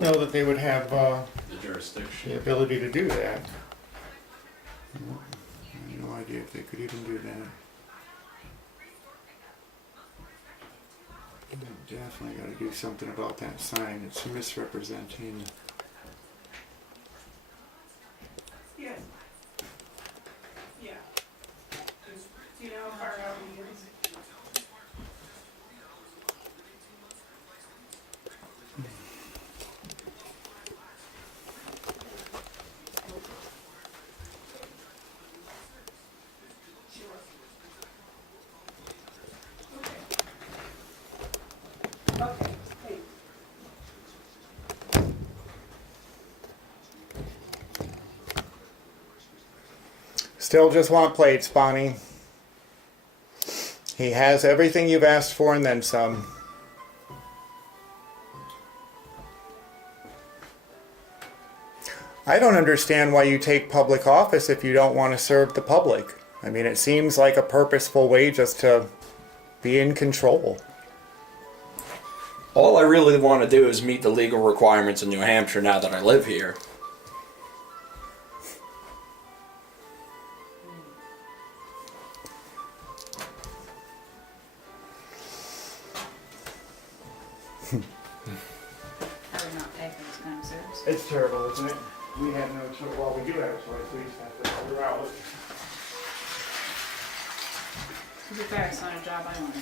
know that they would have The jurisdiction. the ability to do that. I have no idea if they could even do that. Definitely got to do something about that sign. It's misrepresenting. Yes. Yeah. Do you know how far out he is? Okay, hey. Still just want plates, Bonnie. He has everything you've asked for and then some. I don't understand why you take public office if you don't want to serve the public. I mean, it seems like a purposeful way just to be in control. All I really want to do is meet the legal requirements in New Hampshire now that I live here. How we not pay for this kind of service? It's terrible, isn't it? We have no choice. Well, we do have a choice. We just have to figure out. To be fair, it's not a job I want to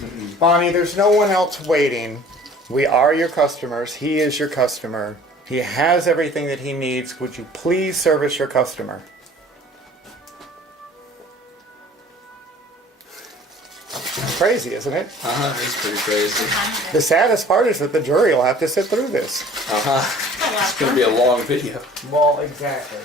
do. Bonnie, there's no one else waiting. We are your customers. He is your customer. He has everything that he needs. Would you please service your customer? Crazy, isn't it? It's pretty crazy. The saddest part is that the jury will have to sit through this. It's gonna be a long video. Well, exactly.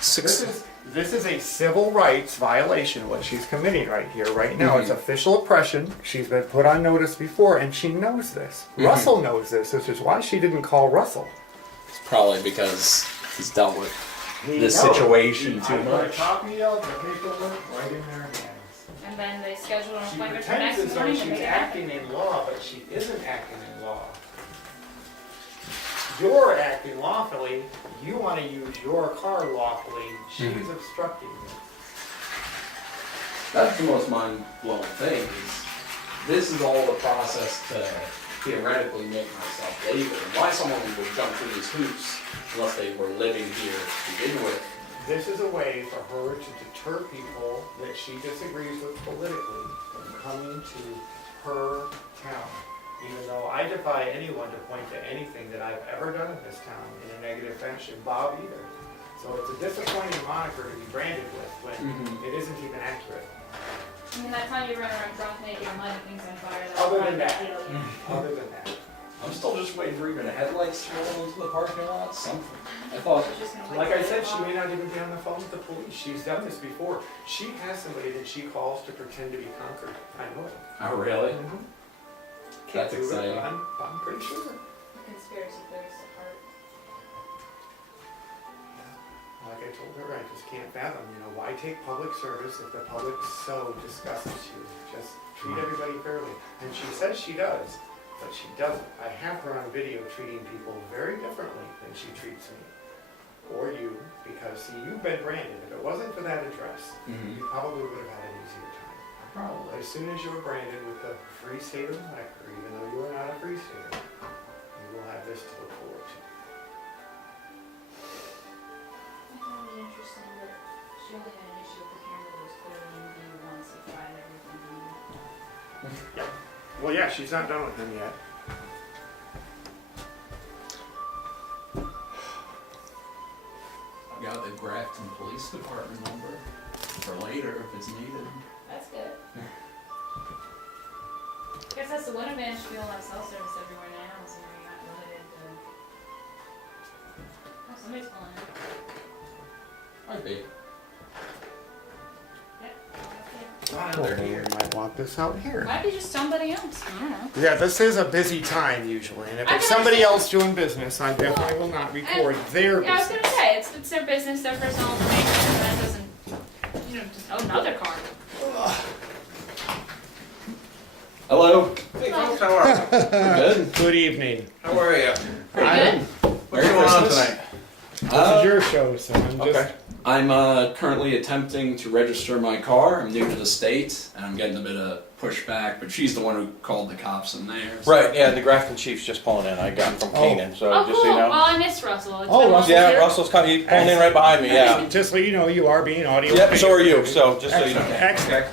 Six. This is a civil rights violation, what she's committing right here, right now. It's official oppression. She's been put on notice before, and she knows this. Russell knows this, which is why she didn't call Russell. It's probably because he's dealt with He this knows. situation too I put a much. copy of the paperwork right in their hands. And then they schedule an She appointment for pretends next as though morning to she's make it happen. acting in law, but she isn't acting in law. You're acting lawfully. You want to use your car lawfully. She's obstructing you. That's the most mind-blowing thing. Is this is all the process to theoretically make myself legal. And why someone would jump through these hoops unless they were living here to begin with? This is a way for her to deter people that she disagrees with politically from coming to her town. Even though I defy anyone to point to anything that I've ever done in this town in a negative fashion, Bob either. So it's a disappointing moniker to be branded with when it isn't even accurate. I mean, that time you run around drunk naked and lighting things on fire, that's Other not than a big that. deal, you know? Other than that. I'm still just waiting for even a headlights to roll into the parking lot. Something. I thought. She's just gonna wait Like till I said, it's she off. may not even be on the phone with the police. She's done this before. She has somebody that she calls to pretend to be conquered. I know it. Oh really? Can't That's do it, but exciting. I'm pretty sure. Conspiracy theories to heart. Like I told her, I just can't fathom, why take public service if the public so disgusts you? Just treat everybody fairly. And she says she does, but she doesn't. I have her on video treating people very differently than she treats me. Or you, because see, you've been branded. If it wasn't for that address, you probably would have had an easier time. Probably. As soon as you're branded with the free state of moniker, even though you are not a free stater, you will have this to look forward to. I found it interesting that she only had an issue with the camera that was clearly in view once it tried everything. Well, yeah, she's not done with him yet. I've got the Grafton Police Department number for later if it's needed. That's good. I guess that's the one advantage of being on cell service everywhere now, is you're not limited to... Oh, somebody's calling in. Might be. Yep. They're We here. might want this out here. Might be just somebody else, I don't know. Yeah, this is a busy time usually, and if I it's can somebody understand. else doing business, I definitely will not record their Yeah, I was business. gonna say, it's their business, their personal information, and that doesn't, just, oh, another car. Hello. Hey folks, how are you? Good. Good evening. How are you? Pretty I'm goes, so I'm just, Okay. I'm currently attempting to register my car. I'm new to the state, and I'm getting a bit of pushback, but she's the one who called the cops in there. so- Right, yeah, the Grafton chief's just pulling in. I got him from Oh. Canaan, so Oh, just cool. so you know. Well, I missed Russell. It's Oh, been a Russell. long Yeah, year. Russell's coming, he's pulling in right behind me, yeah. just so you know, you are being audio. Yep, so are you, so just so you know. Excellent.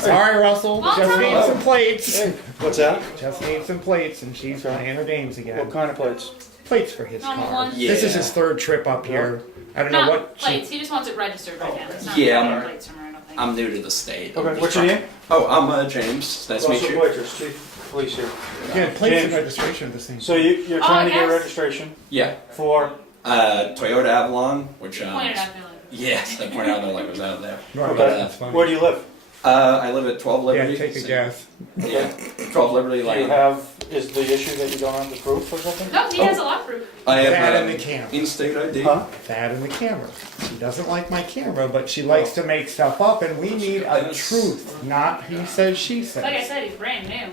Sorry, Russell, Well, just tell need me. some plates. What's that? Just need some plates, and she's playing her games again. What kind of plates? Plates for his Normal car. ones? This is Yeah. his third trip up here. I don't know Not what. plates. He just wants it registered right now. It's not Yeah, getting I'm- plates from her, I don't think. I'm new to the state. I'm Okay, just what's your trying- name? Oh, I'm James. Nice to meet you. Boytress, chief, police here. Yeah, plates and James. registration are the same. So you're Oh, trying to get yes. registration Yeah. for, Toyota Avalon, which Pointed out there, like, yes, I pointed out that like was out there. Right, okay. that's funny. Where do you live? I live at 12 Yeah, Liberty. take a guess. Yeah, 12 Liberty Do you Lane. have, is the issue that you don't have the proof or something? no, he has a lot of proof. I have That and the camera. in-state ID. Huh? That and the camera. She doesn't like my camera, but she likes to make stuff up, and we need a Yes. truth, not he says, she Like I says. said, he's brand new.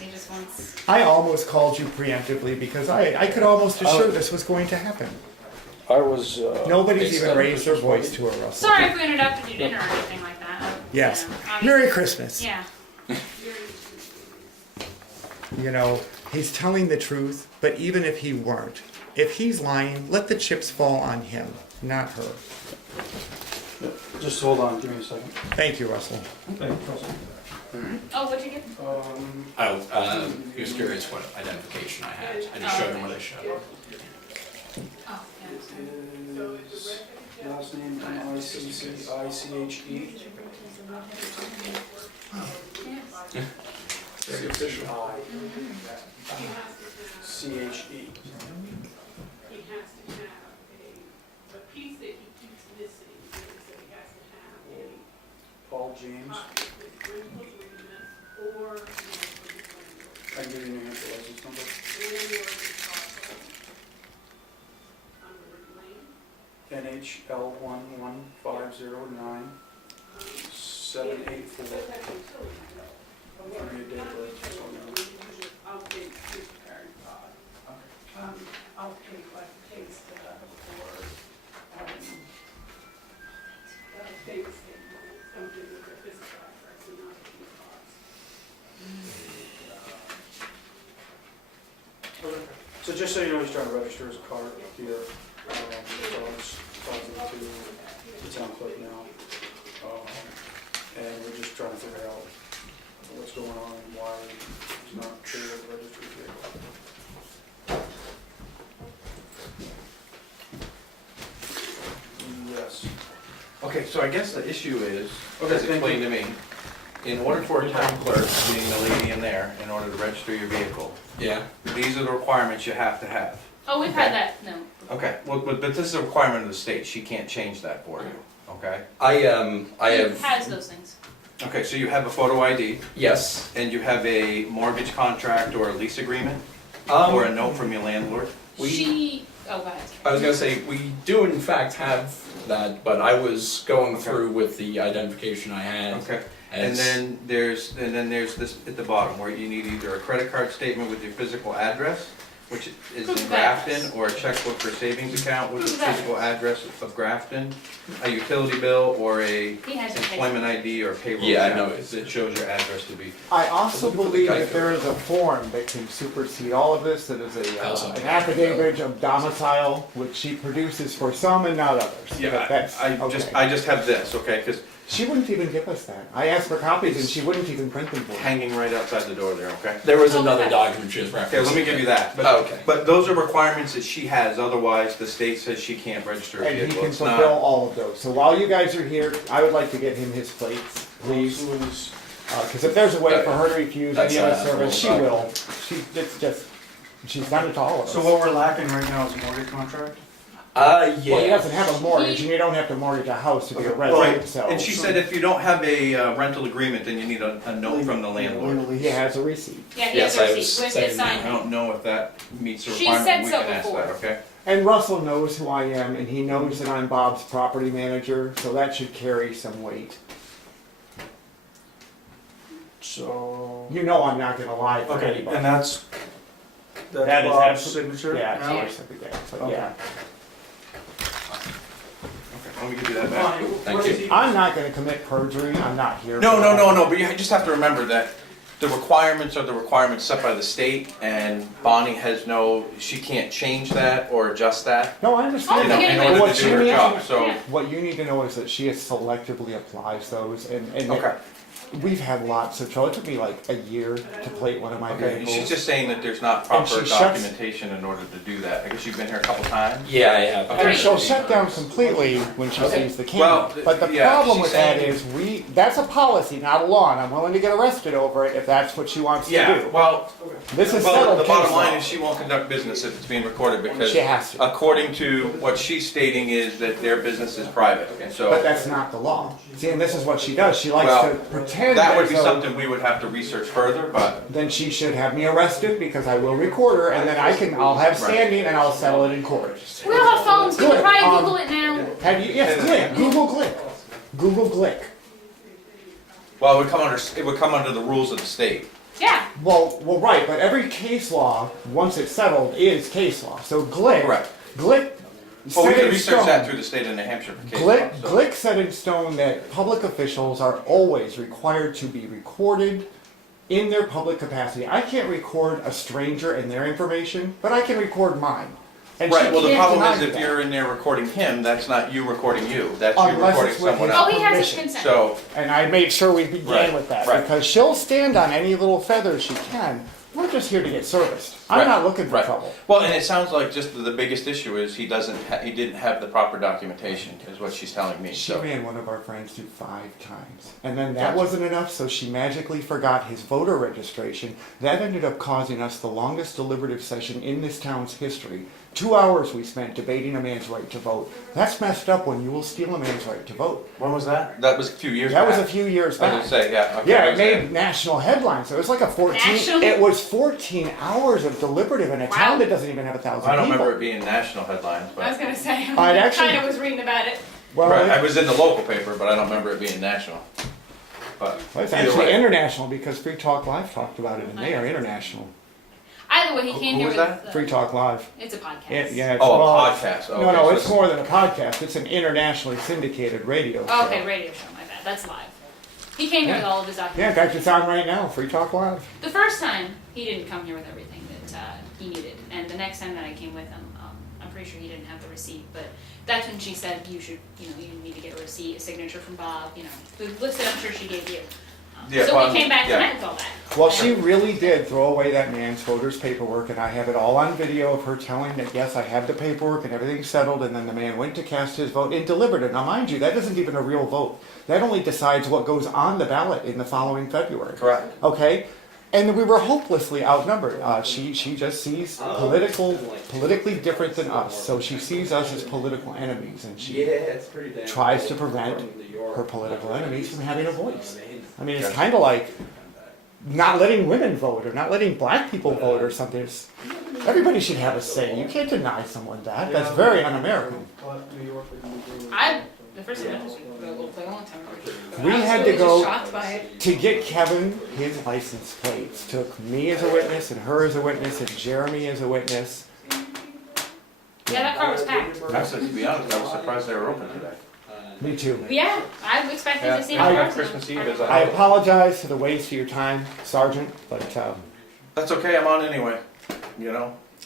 He just wants. I almost called you preemptively because I could almost assure this was going to happen. I was, Nobody's It's even done. raised their voice to her, Russell. Sorry if we interrupted you dinner or anything like that. Yes. You know, obviously- Merry Christmas. Yeah. You know, he's telling the truth, but even if he weren't, if he's lying, let the chips fall on him, not her. just hold on, give me a second. Thank you, Russell. Oh, what'd you get? Oh, he was curious what identification I had. I just showed him what I showed. Oh, yeah. Last name M-I-C-C-I-C-H-E. Very official. C-H-E. He has to have a piece that he keeps missing, so he has to have a Paul James. rental agreement or I can give you New Hampshire license number. NHL 11509 784. Give me a date of birth, so I know. I'll take his card, I'll take like case for, things, something with the physical address and not the cost. So just so you know, he's trying to register his car here. So I was talking to the town clerk now. And we're just trying to figure out what's going on and why he's not sure of the registered vehicle. Yes. Okay, so I guess the issue is, Okay, as thank explained to me, in order for a town clerk, being the lady in there, in order to register your vehicle, Yeah. these are the requirements you have to have. Oh, we've had that. No. Okay, well, but this is a requirement of the state, she can't change that for you, okay? I He have, has those things. Okay, so you have a photo ID, yes. and you have a mortgage contract or a lease agreement, or a note from your landlord? We, Oh, go ahead. I was gonna say, we do in fact have that, but I was going Okay. through with the identification I had. Okay, And and it's- then there's this at the bottom, where you need either a credit card statement with your physical address, which is Proof in of address. Grafton, or a checkbook for savings account with the Proof of physical address of Grafton, a utility bill, or a He has your employment ID or payroll Yeah, I account know. that shows your address to be. I also believe Geico. that there is a form that can supersede all of this, that is Also. an affidavit of domicile, which she produces for some and not others. But that's, I okay. just have this, okay, because She wouldn't even give us that. I asked for copies and she wouldn't even print them for me. hanging right outside the door there, okay? There was Oh, another okay. document she was referencing. Okay, let me give you that. But- Oh, okay. But those are requirements that she has, otherwise the state says she can't register a And he vehicle. can It's fulfill not, all of those. So while you guys are here, I would like to get him his plates, please. Because if there's a way for her to refuse That's any other a service, she full will. It's just, she's done it to all of us. So what we're lacking right now is a mortgage contract? Yeah. Well, he doesn't have a mortgage, and you don't have to mortgage a house to be a right, resident, so. and she said if you don't have a rental agreement, then you need a note from the landlord. He has a receipt. Yeah, he Yes, has a I receipt was with saying his that. I sign. don't know if that meets the She requirement, said we so can ask before. that, okay? And Russell knows who I am, and he knows that I'm Bob's property manager, so that should carry some weight. So. You know I'm not gonna lie for Okay, anybody. and that's That is Bob's absolute- signature? Yeah, it's now? my certificate, but Okay. yeah. Let me give you that back. Thank you. I'm not gonna commit perjury, I'm not here. No, for no, that. no, no, but you just have to remember that the requirements are the requirements set by the state, and Bonnie has no, she can't change that or adjust that, No, I Oh, understand. you know, okay, in wait, order what to do you her need- job, so. Yeah. What you need to know is that she selectively applies those, and Okay, we've had lots of trouble. It took me like a year to plate one of my okay, vehicles. she's just saying that there's not And proper she shuts- documentation in order to do that. I guess you've been here a couple times? Yeah, I have. And she'll shut down completely when she Okay. sees the Well, camera. But the yeah, problem she's with that saying- is that's a policy, not a law, and I'm willing to get arrested over it if that's what she wants to Yeah, do. well, This is well, settled the bottom case line law. is she won't conduct business if it's being recorded because She has to. according to what she's stating is that their business is private, and so. But that's not the law. See, and this is what she does. She likes Well, to pretend That would be as though something we would have to research further, but, then she should have me arrested because I will record her, and then I'll have standing and I'll settle it in court. We all have phones, we can Good, probably um, Google it now. Have you? Yes, Glick. Google Glick. Google Glick. well, it would come under the rules of the state. Yeah, Well, right, but every case law, once it's settled, is case law. So Glick, Correct. Glick Well, we set can in research that stone. through the state of New Hampshire for case law, Glick, so. Glick set in stone that public officials are always required to be recorded in their public capacity. I can't record a stranger and their information, but I can record mine. And Right, she well, the can't problem deny is if that. you're in there recording him, that's not you recording you, that's you Unless recording it's with someone his- oh, else. he has his Permission. consent. So, And I made sure we began Right, with that, right. because she'll stand on any little feather she can. We're just here to get serviced. I'm Right, not looking for right. trouble. well, and it sounds like just the biggest issue is he didn't have the proper documentation, is what she's telling me, She so. ran one of our friends through 5 times. And then that Gotcha. wasn't enough, so she magically forgot his voter registration. That ended up causing us the longest deliberative session in this town's history. 2 hours we spent debating a man's right to vote. That's messed up when you will steal a man's right to vote. When was that? That was a few years back. That was a few years I back. was gonna say, yeah, okay. Yeah, I it was made saying. national headlines. It was like a 14. National? It was 14 hours of deliberative in a town Wow. that doesn't even have 1,000 I don't people. remember it being national headlines, I was but. gonna say, I'd I actually- kinda was reading about it. Well, Right, I was in the local paper, but I don't remember it being national. But well, it's either actually way. international because Free Talk Live talked about it, and they are international. Either way, he came Who here was with. that? Free Talk Live. It's a podcast. Yeah, it's, Oh, a well, podcast, okay. No, no, so it's more than a podcast. It's an internationally syndicated radio show. Oh, okay, radio show, my bad, that's live. He came here with all of his Yeah, in documents. fact, it's on right now. Free Talk Live. The first time, he didn't come here with everything that he needed, and the next time that I came with him, I'm pretty sure he didn't have the receipt, but that's when she said, you should, you need to get a receipt, a signature from Bob, the list that I'm sure she gave you. Yeah, So well, we came back yeah. tonight with all that. Well, she really did throw away that man's voter's paperwork, and I have it all on video of her telling that, yes, I have the paperwork and everything's settled, and then the man went to cast his vote and delivered it. Now, mind you, that isn't even a real vote. That only decides what goes on the ballot in the following February. Correct. Okay? And we were hopelessly outnumbered. She just sees politically different than us, so she sees us as political enemies, and she tries to prevent her political enemies from having a voice. I mean, it's kind of like not letting women vote or not letting black people vote or something. Everybody should have a say. You can't deny someone that. That's very un-American. The first time I was a long time ago. We I was had really to go- just shocked by it. To get Kevin his license plates took me as a witness and her as a witness and Jeremy as a witness. Yeah, that car was packed. Actually, to be honest, I was surprised they were open today. Me too. Yeah, I expected Yeah, to see I my have car. Christmas Eve as a I apologize for the waste of your time, Sergeant, but That's okay, I'm on anyway,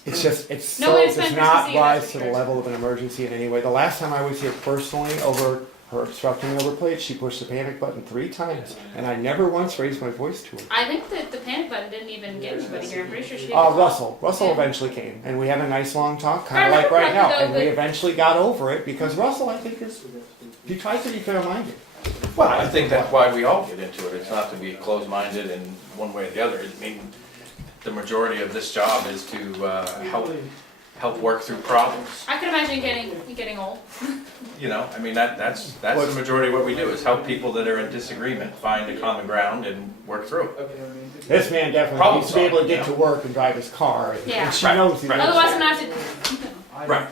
it's just, it's No so, way to does spend not Christmas Eve, rise that's to for the sure. level of an emergency in any way. The last time I was here personally over her obstructing over plates, she pushed the panic button 3 times, and I never once raised my voice to her. I think that the panic button didn't even get anybody here. I'm pretty sure she did. Russell Yeah. eventually came, and we had a nice long talk, I kind of like remember right now, that, though, and we but- eventually got over it because Russell, I think, he tries to be fair-minded. Well, I think that's why we all get into it, it's not to be closed-minded in one way or the other. I mean, the majority of this job is to help work through problems. I could imagine getting old. I mean, that's the majority of what we do, is help people that are in disagreement find a common ground and work through it. This man definitely Problem needs to be able to get solving, to work and drive his car, and Yeah. she Right, knows he right. lives Otherwise, there. I'm gonna have to. Right.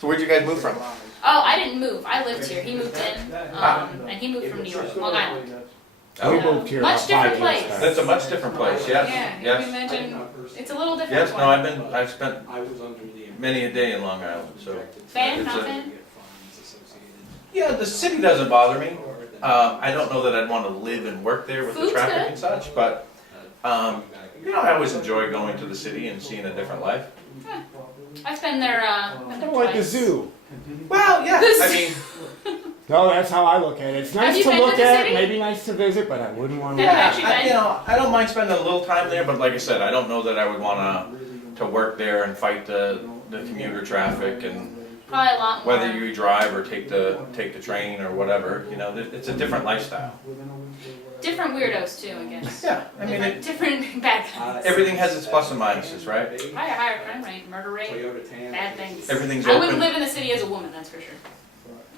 So where'd you guys move from? Oh, I didn't move. I lived here. He moved in, and he moved from New York, Long Island. We moved here Much about 5 different years place. back. That's a much different place, yes, Yeah, you yes. can imagine. It's a little different. Yes, no, I've spent many a day in Long Island, so. Fan, it's not a- fan. Yeah, the city doesn't bother me. I don't know that I'd want to live and work there with the Food's traffic good. and such, but, you know, I always enjoy going to the city and seeing a different life. I've been there, Kind of like the zoo. Well, yeah, I mean, No, that's how I look at it. It's Have nice you to been to look the at, city? maybe nice to visit, but I wouldn't want to. Have you yeah, actually been? you know, I don't mind spending a little time there, but like I said, I don't know that I would want to work there and fight the commuter traffic and probably a lot more. whether you drive or take the train or whatever, you know, it's a different lifestyle. Different weirdos too, I guess. Yeah, I mean, different bad guys. everything has its plus and minuses, right? Probably a higher crime rate, murder rate, bad things. Everything's I wouldn't open. live in the city as a woman, that's for sure.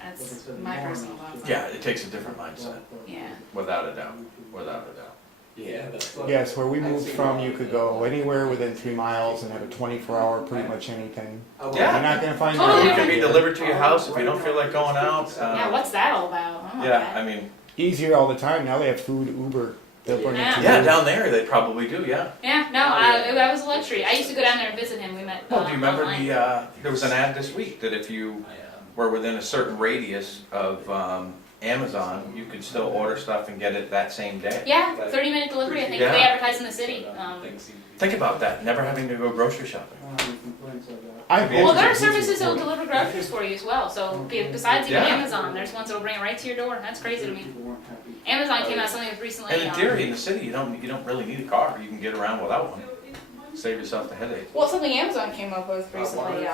That's my personal thoughts. Yeah, it takes a different mindset, Yeah. without a doubt, without a doubt. Yeah. Yes, where we moved from, you could go anywhere within 3 miles and have a 24-hour pretty much anything. You're Yeah, not gonna find Totally it that. can be delivered to your house if you don't feel like going out. Yeah, what's that all about? I don't know Yeah, that. I mean, Easier all the time. Now they have food, Uber. They'll bring it to you. yeah, down there they probably do, yeah. Yeah, no, that was a luxury. I used to go down there and visit him. We met. Well, do you remember online. there was an ad this week that if you were within a certain radius of Amazon, you could still order stuff and get it that same day? Yeah, 30-minute delivery. I think Yeah. they advertise in the city. Think about that, never having to go grocery shopping. I've Well, Well, been there are to services Disney that'll deliver groceries for you as well. So besides even Yeah. Amazon, there's ones that'll bring it right to your door. That's crazy to me. Amazon came out with something that's recently. And in theory, in the city, you don't really need a car, you can get around without one. Save yourself the headache. Well, something Amazon came up with recently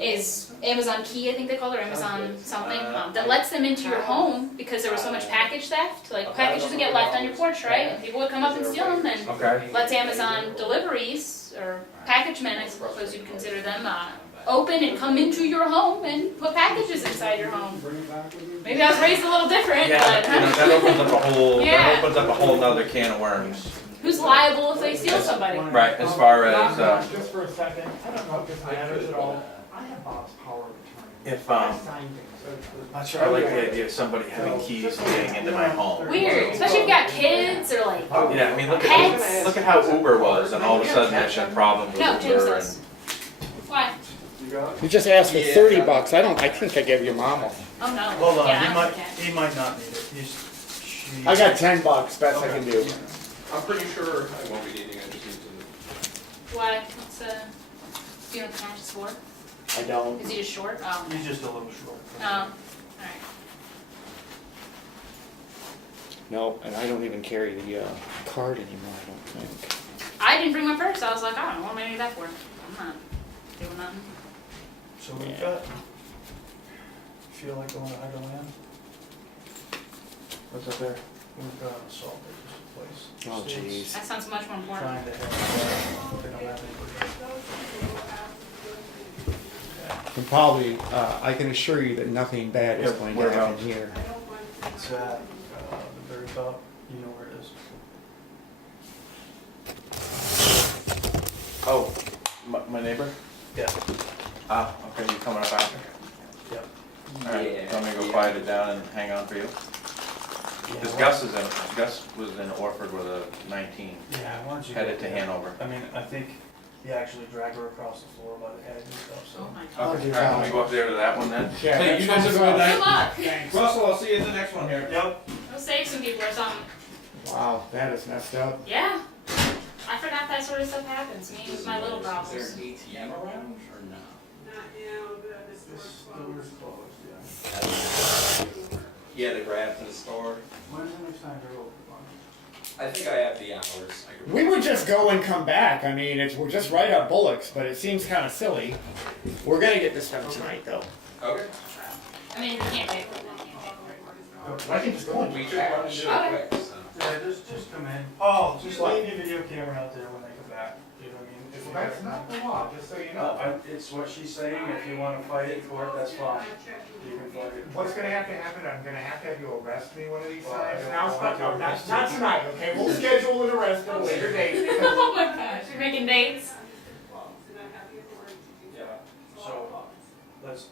is Amazon Key, I think they call it, or Amazon something, that lets them into your home because there was so much package theft. Like packages would get left on your porch, right? And people would come up and steal them, and Okay. lets Amazon deliveries or package men, I suppose you'd consider them, open and come into your home and put packages inside your home. Maybe I was raised a little different, Yeah, but you know, that opens up a whole, Yeah. that opens up a whole nother can of worms. who's liable if they steal somebody? Right, as far as, Just for a second, I don't know if this matters at all. I have Bob's power of attorney. if, I signed things. not sure I like the idea of somebody having keys and getting into my home. Weird, especially if you've got kids or like Yeah, I mean, Pets. look at how Uber was, and all of a sudden there's been problems with No, James Uber does. and. Why? You just asked for 30 bucks. I think I gave you mama. Oh no. Hold on, Yeah, he I might, don't think he might not need it. I got 10 bucks. Best I can do. I'm pretty sure I won't be needing it, I just need to. Why? What's do you know what the cash is for? I don't. Is he just short? Oh. He's just a little short. Oh. Alright. No, and I don't even carry the card anymore. I don't think. I didn't bring my purse. I was like, I don't know what am I gonna need that for. I'm not doing nothing. So we've Yeah. got, feel like going to Idle Land? What's up there? We've got an assault place. Oh, State's jeez. That sounds much more important. Trying to have, they don't have any. And probably, I can assure you that nothing bad is Yeah, going to whereabouts? happen here. It's at, the very top, you know where it is. Oh, my neighbor? Yeah. Ah, okay, you coming up after? Yep. Alright, Yeah. want me to go quiet it down and hang on for you? Because Gus was in Orford with a 19, Yeah, why don't you? headed go to there? Hanover. I mean, I think he actually dragged her across the floor by the head and stuff, Oh so. my Okay, god. alright, let me go up there to that one then. Yeah, Hey, you that guys have a sounds good Good night. luck. Thanks. Russell, I'll see you at the next one here. Yep. Go save some people or something. Wow, that is messed up. Yeah. I forgot that sort of stuff happens. Me with my little Is there problems. an ATM around or no? Not now, the This store's store is closed. closed, yeah. Yeah, the Grafton store. When's the next time you're open, Bonnie? I think I have the hours. I could- We would just go and come back. I mean, we're just right up Bullocks, but it seems kind of silly. We're gonna get this done tonight, though. Okay. I mean, you can't pay for it. You can't pay for it. I can just go and We be could run and do it Okay. quick, so. Yeah, just come in. Oh, just leave your video camera out there when they come back, you know what I mean? If you That's have- not the law, just so you No, it's what she's saying, if you wanna fight it in court, that's fine. You can fight it. What's gonna have to happen, I'm gonna have to have you arrest me one of these Well, times. I Now, don't want to not arrest not you. tonight, okay? We'll schedule an arrest at a later date. Oh my gosh, you're making dates. Yeah, so, let's,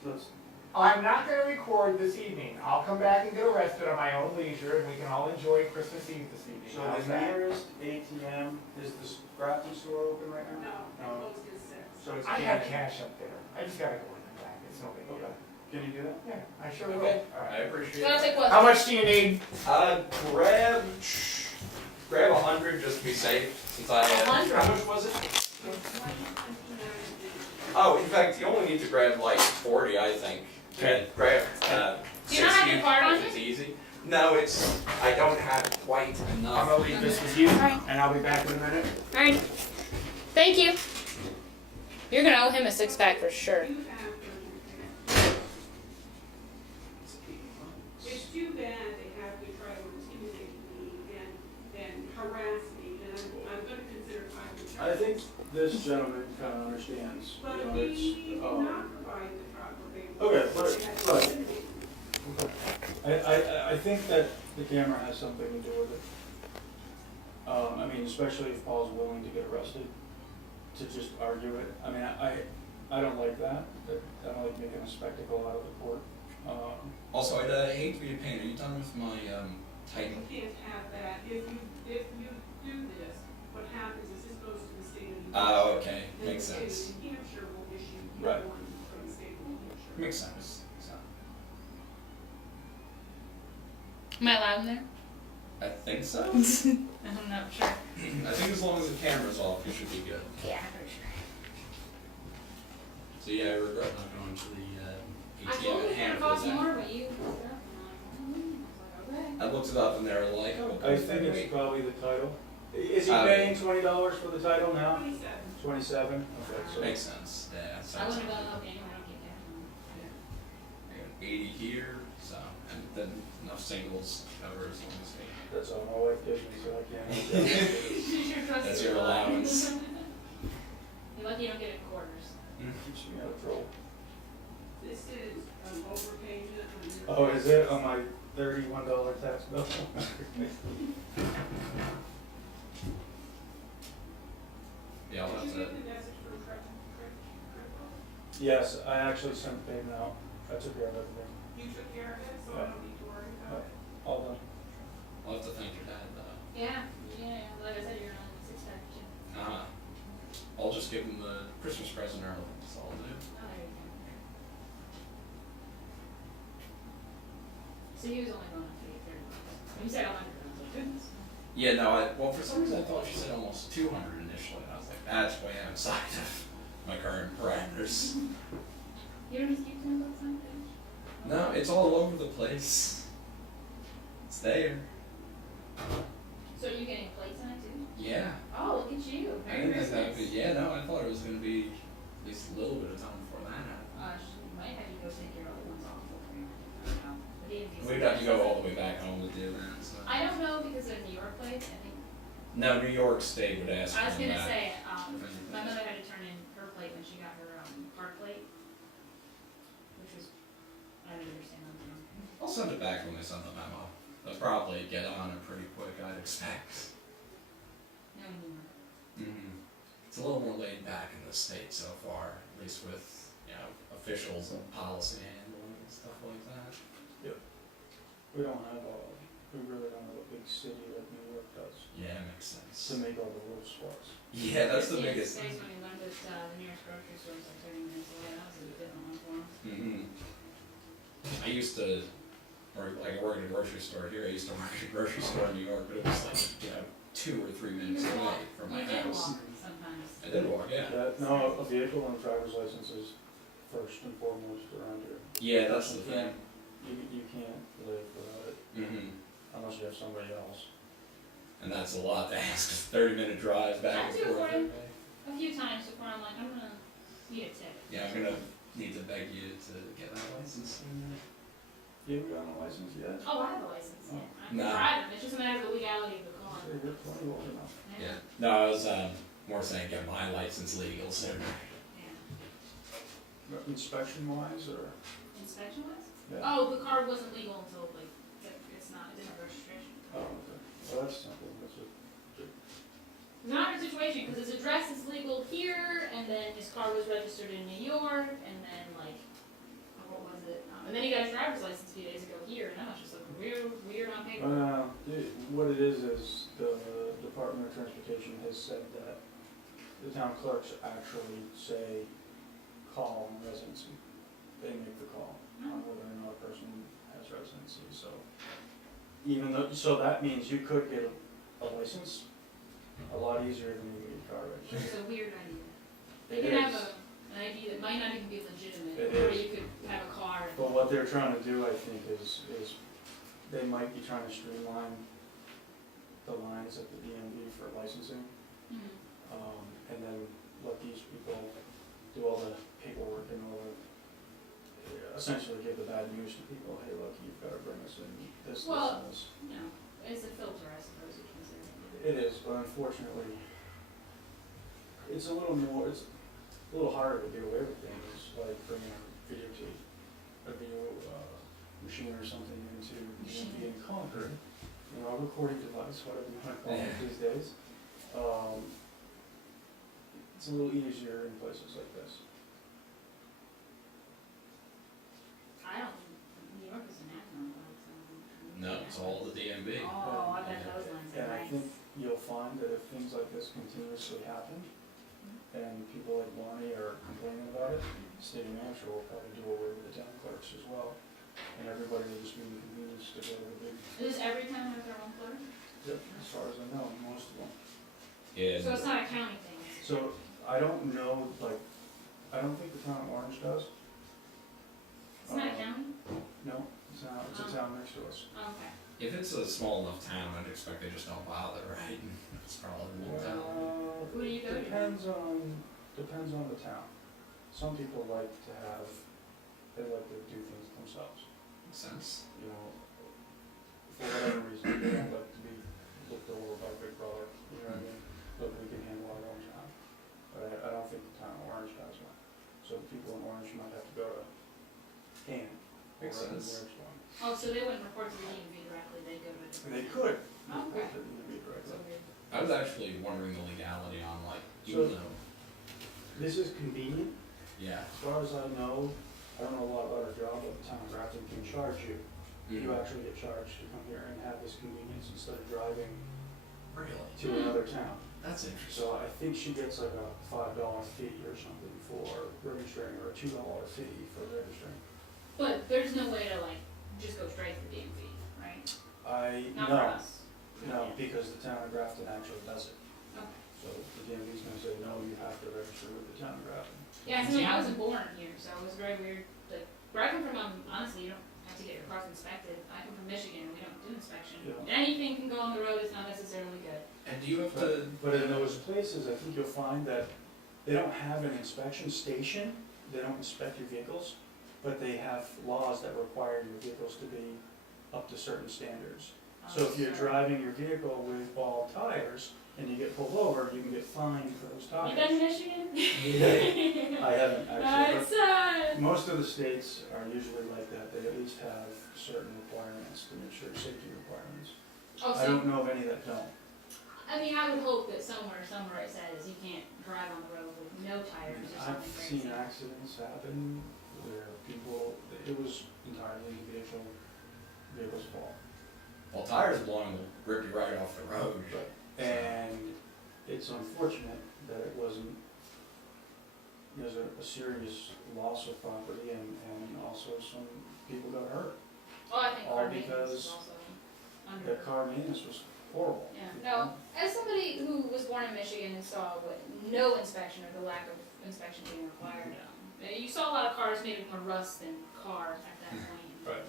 I'm not gonna record this evening. I'll come back and get arrested on my own leisure, and we can all enjoy Christmas Eve this evening. so How's the that? nearest ATM, is the Grafton store open right now? No, it closed at 6. So it's I have candy. cash up there. I just gotta go in and back. It's no big deal. Can you do that? Yeah, I sure will. Okay. All I right. appreciate So I'll it. take what? How much do you need? Grab 100 just to be safe, since I have. 100? How much was it? It's 129. Oh, in fact, you only need to grab like 40, I think. Okay. Grab, Do you not have your card on if it's you? easy. No, I don't have quite I'm enough. gonna leave this with you, Alright. and I'll be back in a minute. Alright. Thank you. You're gonna owe him a 6-pack for sure. You have it's too bad they have to try to intimidate me and harass me, and I'm gonna consider filing. I think this gentleman kind of understands, But you know, he did it's, not provide the proper paperwork. Okay, but- They had to but- intimidate me. I think that the camera has something to do with it. I mean, especially if Paul's willing to get arrested, to just argue it. I mean, I don't like that. I don't like making a spectacle out of the court. Also, I'd hate to be a pain. Are you done with my title? You can't have that. If you do this, what happens is this goes to the state of New Hampshire. Oh, okay. Then Makes the state sense. of New Hampshire will issue you Right. one from the state of New Hampshire. Makes sense. So, Am I allowed in there? I think so. I'm not sure. I think as long as the camera's off, you should be good. Yeah, for sure. So yeah, I regret not going to the I told ATM you at it was gonna Hanover. cost then. more, but you looked it up and I was like, I looked it up and they were like, oh, I think it's probably the title. Is he Uh, paying $20 for the title now? 27. 27? Okay, so. makes sense. Yeah, okay. I sounds wouldn't like have gone up anywhere, I don't get that. I got 80 here, so and then enough singles to cover as long as they. That's all my wife gives me, so I can't. You're trusted That's your a lot. allowance. You're lucky you don't get it in quarters. Keeps me out of trouble. This is an overpayment on your. Oh, is it on my $31 tax bill? Yeah, I'll have Did you to. get the message from Clerk? Yes, I actually sent the payment out. I took care of everything. You took care of it, so I don't need to worry about it. All done. I'll have to thank your dad though. Yeah, like I said, you're on 6-pack too. I'll just give him the Christmas present early. That's all I'll do. Oh, there you go. So he was only going up to get 30 bucks. When you said 100, I was like, goodness. Yeah, no, well, for some reason I thought she said almost 200 initially, and I was like, that's way outside of my current parameters. You don't just keep doing those things? No, it's all over the place. It's there. So are you getting plates on it too? Yeah. Oh, look at you. I Merry didn't think that would Christmas. be, yeah, no, I thought it was going to be at least a little bit of time before that happened. She might have you go take your other ones off for you. I don't know. But he didn't We'd have to go all the way back home to do that, so. I don't know because of New York plates. I think No, New York State would ask I was them gonna that. say, If anything. my mother had to turn in her plate when she got her card plate, which was, I didn't understand that. I'll send it back when they send the memo. They'll probably get on it pretty quick, I'd expect. No humor. It's a little more laid back in the state so far, at least with, officials and policy handling and stuff like that. We don't have we really don't have a big city like New York does Yeah, makes to sense. make all the rules spots. Yeah, that's the It's biggest. nice when you learned that the nearest grocery store is like 30 minutes away. That was a bit of one for 'em. I used to, or like I work at a grocery store here, I used to work at a grocery store in New York, but it was like, 2 or 3 minutes You away walk. from my You did house. walk sometimes. I did walk, yeah. No, a vehicle and driver's license is first and foremost around here. Yeah, that's the thing. You can't live without it unless you have somebody else. And that's a lot to ask, 30-minute drive back That's and your forth. point. A few times before I'm like, I'm gonna need a tip. Yeah, I'm gonna need to beg you to get that license. You haven't gotten a license yet? Oh, I have a license, yeah. I can Nah. drive them, it's just a matter of the legality of the car. Hey, you're 20 old enough. Yeah. No, I was more saying get my license legal sooner. Yeah. Inspection wise or? Inspection was? Yeah. Oh, the car wasn't legal until like, it's not, it didn't have registration. Oh, okay. Well, that's simple. That's it. It's not a situation, because his address is legal here, and then his car was registered in New York, and then like, what was it? And then he got his driver's license a few days ago here, and that was just like weird on paper. What it is the Department of Transportation has said that the town clerks actually say call on residency. they make the call on whether or not a person has residency, so. Even though, so that means you could get a license a lot easier than you can get a car registered. It's a weird idea. They It could have is. an ID that might not even be legitimate, It or is. you could have a car. But what they're trying to do, I think, is they might be trying to streamline the lines at the DMV for licensing, Mhm. and then let these people do all the paperwork and all the, essentially give the bad news to people, hey, look, you've got to bring us in this, Well- and this. No, it's a filter, I suppose you can say. It is, but unfortunately, it's a little more, it's a little harder to get away with things, like bringing a video machine or something into DMV and Concord, a recording device, whatever you want to call it these days. It's a little easier in places like this. I don't, New York is a national one, so. No, it's all the DMV. Oh, I bet those lines are And I nice. think you'll find that if things like this continuously happen, and people like Lonnie are complaining about it, the state of New Hampshire will probably do away with the town clerks as well. And everybody will just be inconvenienced to go to the big, Does every town have their own clerk? as far as I know, most of them. Yeah. So it's not a county thing? So, I don't know, like, I don't think the town of Orange does. It's not a county? No, it's not, it's a town next to us. Okay. If it's a small enough town, I'd expect they just don't bother, right? It's probably a little town. Who do you go to? Depends on the town. Some people like to have, they like to do things themselves, Makes sense. you know, for whatever reason, they don't like to be looked over by Big Brother, you know what I mean? But we can handle our own town. But I don't think the town of Orange has one. So the people in Orange might have to go to Canton. or Makes the sense. nearest one. Oh, so they wouldn't report to the DMV directly, they'd go to a different. They could. Oh, okay. They could be directly. So weird. I was actually wondering the legality on like, So- even though, This is convenient. yeah. As far as I know, I don't know a lot about our job, but the town of Grafton can charge you. You Mm. actually get charged to come here and have this convenience instead of driving Really? to another town. That's interesting. So I think she gets like a $5 fee or something for registering, or a $2 fee for registering. But there's no way to like, just go straight to the DMV, right? Not for No, us. no, because the town of Grafton actually does it. Okay. So the DMV's gonna say, no, you have to register with the town of Grafton. Yeah, so I wasn't born here, so it was very weird. Like, where I come from, honestly, you don't have to get your cars inspected. I come from Michigan, we don't do inspection. Yeah. Anything can go on the road, it's not necessarily good. And do you have to, But in those places, I think you'll find that they don't have an inspection station, they don't inspect your vehicles, but they have laws that require your vehicles to be up to certain standards. So if you're driving your vehicle with bald tires and you get pulled over, you can get fined for those You tires. been to Michigan? I haven't actually, It's sad. but most of the states are usually like that, they at least have certain requirements to make sure, safety requirements. Oh, I don't know of any that don't. I mean, I would hope that somewhere it says you can't drive on the road with no tires or something I've crazy. seen accidents happen where people, it was entirely individual vehicles' fault. well, tires blowing will rip you right off the road. And it's unfortunate that it wasn't, there's a serious loss of property and also some people got hurt. Oh, I think all car maintenance is because also under. The car maintenance was horrible. Yeah, no, as somebody who was born in Michigan and saw what, no inspection or the lack of inspection being required, you saw a lot of cars maybe more rust than car at that point. Right.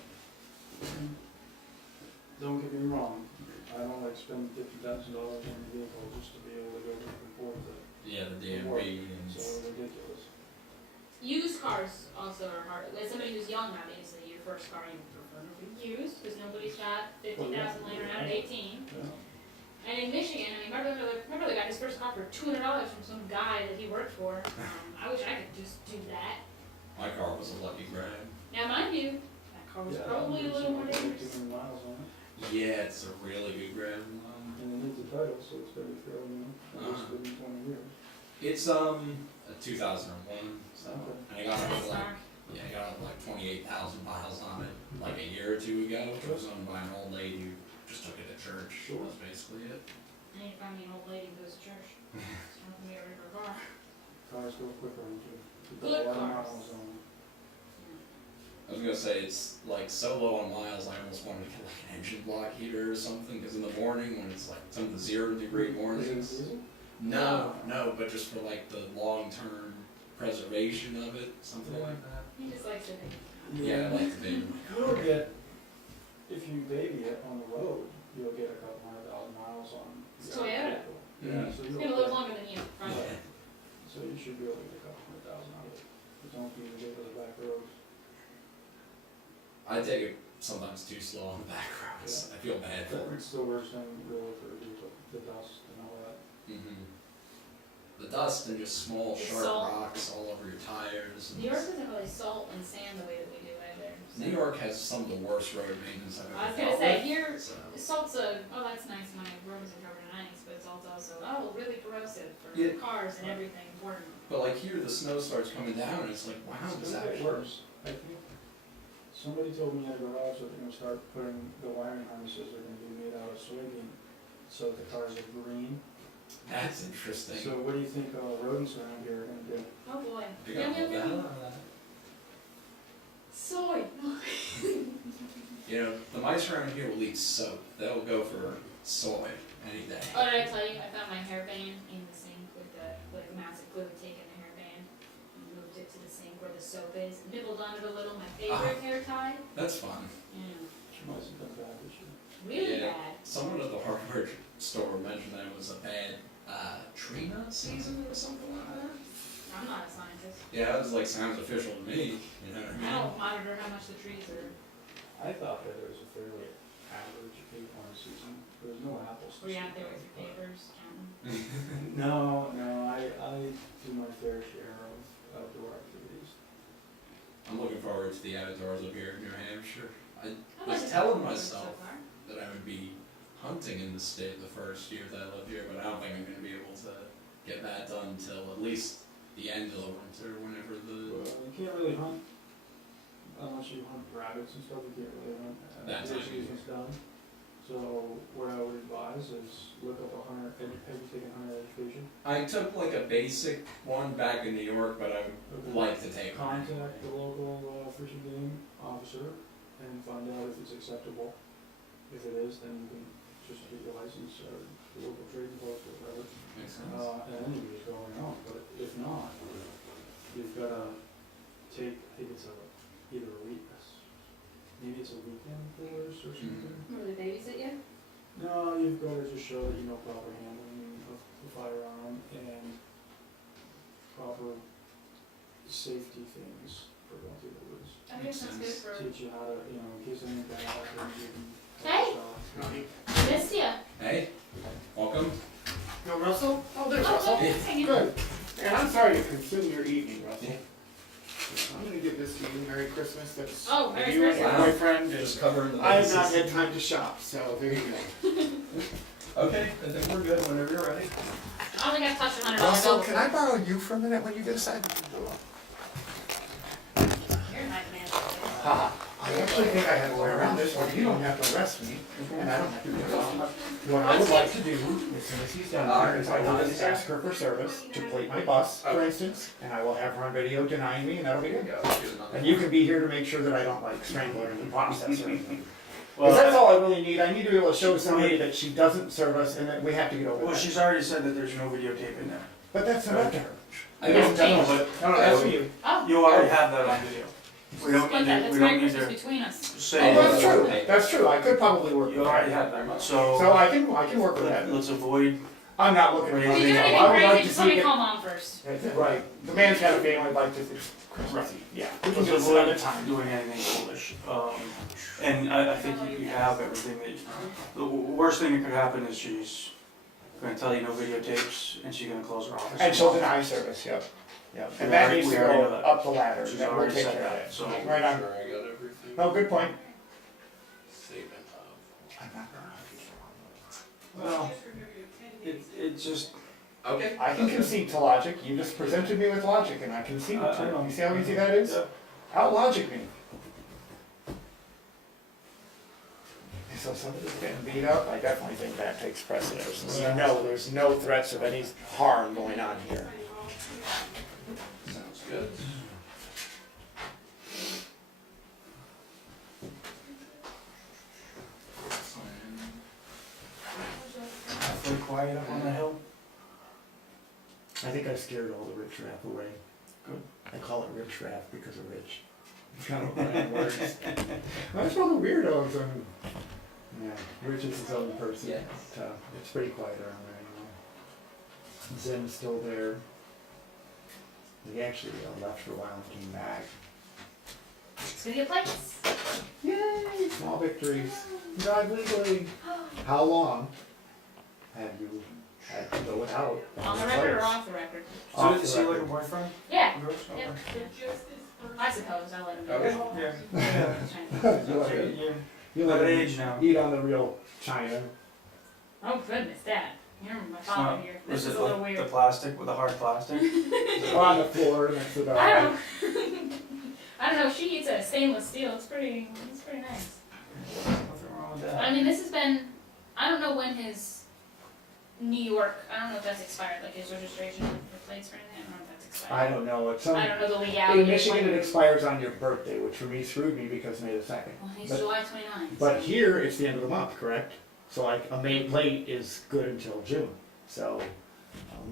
Don't get me wrong, I don't like spending $50,000 on a vehicle just to be able to go back and forth Yeah, the to work. DMV and. So ridiculous. Used cars also are hard, as somebody who's young, obviously, your first car you prefer to be used, because nobody's got 50,000 laying around at 18. Yeah. And in Michigan, I mean, my brother got his first car for $200 from some guy that he worked for. I wish I could just do that. My car was a lucky grab. Now, mind you, that car was Yeah, probably a little more there's dangerous. 15 miles on it. Yeah, it's a really good grab. And it needs a title, so it's gonna be fairly new, at least within 20 years. It's a 2001, so, Okay. and I got it for like, Smart. yeah, I got like 28,000 miles on it like a year or two ago. It was owned by an old lady who just took it to church. Sure. That was basically it. I need to find me an old lady who goes to church. She's not gonna get rid of her car. Cars go quicker on too. You've got Good a lot of cars. miles on them. gonna say, it's like so low on miles, I almost wanted to get like an engine block heater or something, cause in the morning when it's like some of the 0-degree mornings. No, but just for like the long-term preservation of it, something like that. He just likes it. Yeah, I like the thing. You'll get, if you baby it on the road, you'll get a couple 100,000 miles on. It's Toyota. Yeah, so It's you'll gonna live get, longer than you, probably. Yeah. so you should be able to get a couple 100,000 out of it, but don't be the go to the back roads. I take it sometimes too slow on the back roads. I feel bad for it. It's the worst thing really for a vehicle, the dust and all that. The dust and just small The sharp salt. rocks all over your tires. And New York doesn't really salt and sand the way that we do either. so- New York has some of the worst road maintenance I've I was ever gonna dealt say, with. here, So, salt's that's nice, my roads are covered in ice, but salt's also, really corrosive for Yeah. cars and everything, important. but like here, the snow starts coming down, and it's like, wow, It's does gonna that get work? worse, I think. Somebody told me at a garage that they're gonna start putting the wiring harnesses are gonna be made out of soybean, so the cars are green. That's interesting. So what do you think rodents around here are gonna do? Oh boy. They got all that out of that. Soy. You know, the mice around here will eat soap. They'll go for soy any day. Oh, did I tell you, I found my hairband in the sink with a massive glue tape in the hairband. And moved it to the sink where the soap is, nibbled on it a little, my favorite hair tie. That's fun. Yeah, She must have been bad this year. really Yeah. bad. Someone at the hardware store mentioned that it was a bad tree nut season or something like that. I'm not a scientist. Yeah, it was like sounds official to me. You know what I I mean? don't monitor how much the trees are. I thought that it was a fairly average acorn season. There was no apples. Were you out there with your papers counting? No, I do my fair share of outdoor activities. I'm looking forward to the outdoors up here in New Hampshire. I I was like telling it so myself far. that I would be hunting in the state the first year that I lived here, but I don't think I'm going to be able to get that done until at least the end of the winter, whenever Well, the. you can't really hunt unless you hunt rabbits and stuff. You can't really hunt That after the time. season's done. So what I would advise is look up a hunter. Have you taken hunter education? I took like a basic one back in New York, but I would like to take one. Contact the local fish and game officer and find out if it's acceptable. If it is, then you can just get your license or the local trading post or whatever. Makes sense. And then you just go on. But if not, you've gotta take, I think it's either a week, maybe it's a weekend course or something. Will they babysit you? No, you've gotta just show that you know proper handling of the firearm and proper safety things for going through the woods. I think sounds good for. Teach you how to, in case anything bad happens, you can. Hey. Missed ya. Hey, welcome. No, Russell? Oh, there's Oh, Russell. good, hanging. Good. And I'm sorry to consume your evening, Russell. I'm gonna give this to you, Merry Christmas, that's Oh, Merry you and your Christmas. boyfriend, Just and covering the I have bases. not had time to shop, so there you go. Okay, I think we're good whenever you're ready. I only got to touch $100 Russell, bill. can I borrow you for a minute when you get a sec? You're a nice man. Haha. I actually think I have a way around this one, you don't have to arrest me, and I don't have to do it. What I would like to do, as soon as he's done here, is I will just ask her for service to plate my bus, for instance, and I will have her on video denying me, and that'll be good. And you can be here to make sure that I don't like strangle her in the process or anything. Because that's all I really need, I need to be able to show somebody that she doesn't serve us and that we have to get over Well, that. she's already said that there's no videotape in there. But that's not up to her. I don't know, No, that's for you. Oh, You already have that on video. We don't split need that. to, That's we Merry don't need Christmas to between us. say. Oh, that's true, that's true, I could probably work with You already that. have that, So so I can work with that. let's avoid, I'm not looking for If you do anything. anything I would like crazy, to just let me see it. call mom first. Right, the man's got a family, I'd like to, it's Christmas Eve, yeah. We can let's do this another avoid time. doing anything foolish. And I think you have everything that, the worst thing that could happen is she's gonna tell you no videotapes and she's gonna close her office. And she'll deny service, yep, yep. And that needs to We already go know that. up the ladder, She's and we'll already take said care of that, that. so. Right on. Sure, I got everything. No, good point. Statement of. I'm not gonna- Well, it just, Okay. I can concede to logic, you just presented me with logic and I conceded I to know. it. You see how easy that is? yeah. Out logic me. So somebody's getting beat up, I definitely think that takes precedence. You know, there's no threats of any harm going on here. Sounds good. think I scared all the riffraff away. Good. I call it riffraff because of rich. It's kind of a play on words. That's all the weirdos. Yeah, Rich is his own person. Yes. But, it's pretty quiet around there anyway. Zim's still there. He actually left for a while and came back. It's gonna get plates. Yay! Small victories. Drive legally. How long have you had to go without? On the record or off the record? So Off did the she like a record. boyfriend? Yeah. Yours? Yep. Okay. Just as first. I suppose I'll let him know. Okay. Yeah. You let her- You're you let of her age now. eat on the real china. Oh goodness, Dad. You're my It's father not- here. This Was is it a little like weird. the plastic with the hard plastic? On the floor next to the I don't know. I don't know. She eats a stainless steel. It's pretty nice. Nothing wrong with that. I mean, this has been. I don't know when his New York. I don't know if that's expired, like his registration for plates or anything. I don't know if that's expired. I don't know. It's some, I don't know the legality. in Michigan of it when- expires on your birthday, which for me screwed me because May the 2nd. Well, he's But- July 29th. But here it's the end of the month, correct? So like a May plate is good until June. So,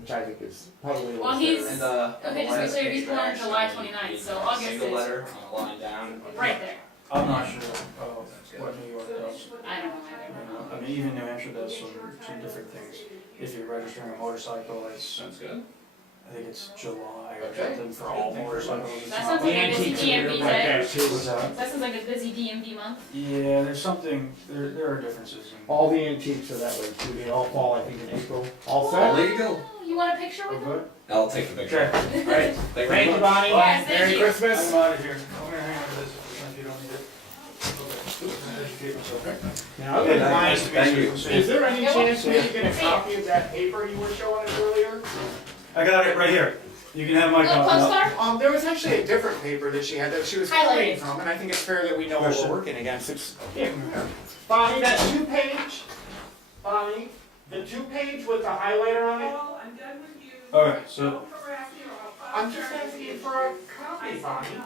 which I think is probably a little Well, fair. he's- And Okay, just to be clear, he's born last July picture 29th, actually so needs August a single is- letter on a line down. right there. I'm not sure what New York does. I don't know You either. know, I mean, even New Hampshire does some different things. If you're registering a motorcycle, it's, Sounds good. I think it's July or Okay. something for all motorcycles. It's That not sounds The like a busy antiques are DMV like day. that too. What's that? That sounds like a busy DMV month. Yeah, there's something, there are differences in. All the antiques are that way too. They all fall, I think, in April. All set? Legal. Oh, you want a picture We're with him? good? I'll take the picture. Okay, Right. Thank you very Thank you, much. Bonnie. Yes, thank Merry you. Christmas. I'm out of here. I'm gonna hang on to this if you don't need it. Okay. I'm gonna educate myself. Now, Okay, other nice to than meet you. is there any Yeah, chance we well- could get a copy of that paper you were showing us earlier? I got it right here. You can have my Little copy. postcard? There was actually a different paper that she had that she was Highlighted. quoting from, and I think it's fair that we know what Question. we're working against. It's, Bonnie, that 2-page, Bonnie, the 2-page with the highlighter on it, Paul, I'm done with you. Okay, so- Don't harass me or I'll file I'm just charges asking against for a you. copy, I Bonnie. said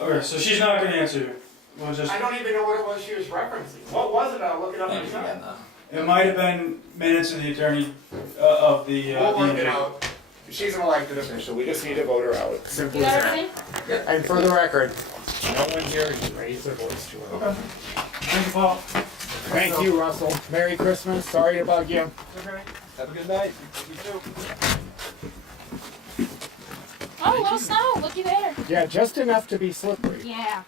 no. Okay, so she's not gonna answer you. We'll just, I don't even know what it was she was referencing. What was it? I'll look it up Thank you myself. again, though. it might have been minutes of the attorney, of the, We'll work it DMV. out. She's an elected official, we just need to vote her out. Simple You as got that. everything? And for the record, no one here has raised their voice to her. Okay. Thank you, Paul. Thank you, Russell. Merry Christmas. Sorry to bug you. Okay. Have a good night. You too. Oh, a little snow. Looky there. Yeah, just enough to be slippery. Yeah.